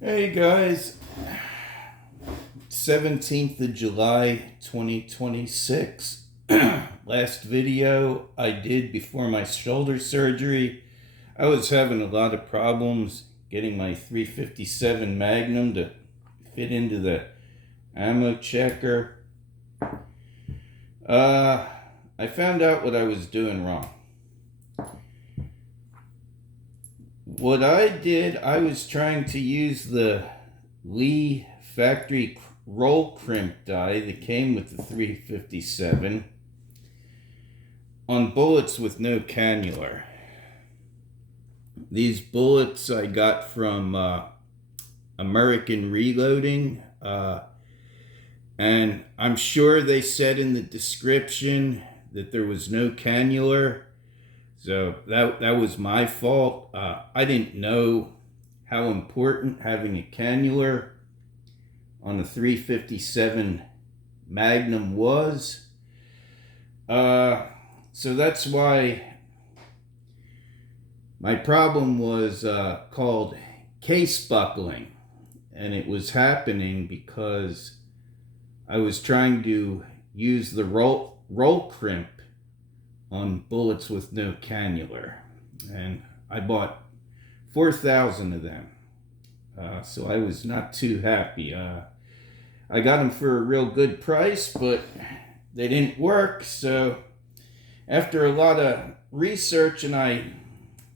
Hey guys, 17th of July 2026. Last video I did before my shoulder surgery, I was having a lot of problems getting my 357 Magnum to fit into the ammo checker. I found out what I was doing wrong. What I did, I was trying to use the Lee factory roll crimp die that came with the 357 on bullets with no cannula. These bullets I got from American Reloading, and I'm sure they said in the description that there was no cannula. So that was my fault. I didn't know how important having a cannula on a 357 Magnum was. So that's why my problem was called case buckling. And it was happening because I was trying to use the roll crimp on bullets with no cannula, and I bought 4,000 of them, so I was not too happy. I got them for a real good price, but they didn't work. So after a lot of research, and I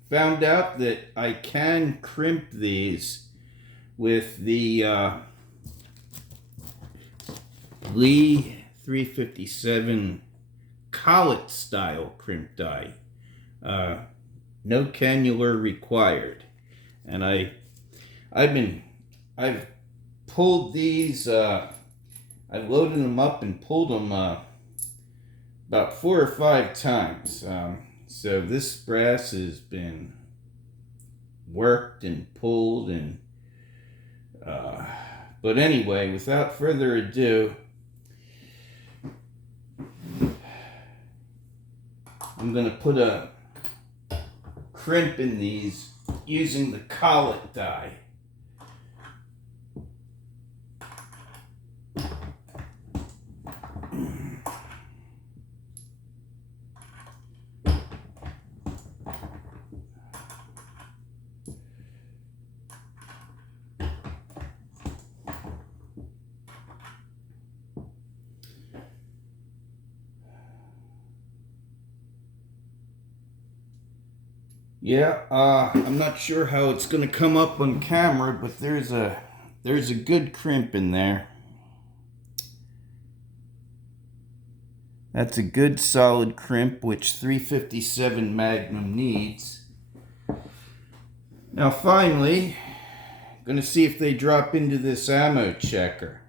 found out that I can crimp these with the Lee 357 collet style crimp die. No cannula required. And I've pulled these, I've loaded them up and pulled them about 4 or 5 times. So this brass has been worked and pulled, and but anyway, without further ado, I'm going to put a crimp in these using the collet die. Yeah, I'm not sure how it's going to come up on camera, but there's a good crimp in there. That's a good solid crimp, which 357 Magnum needs. Now finally, I'm going to see if they drop into this ammo checker.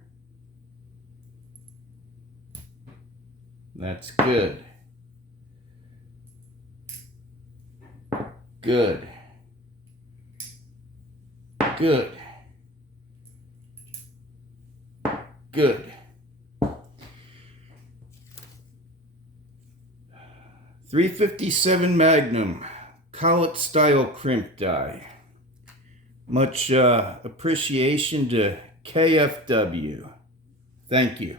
That's good. Good. Good. Good. 357 Magnum collet style crimp die. Much appreciation to KFW. Thank you.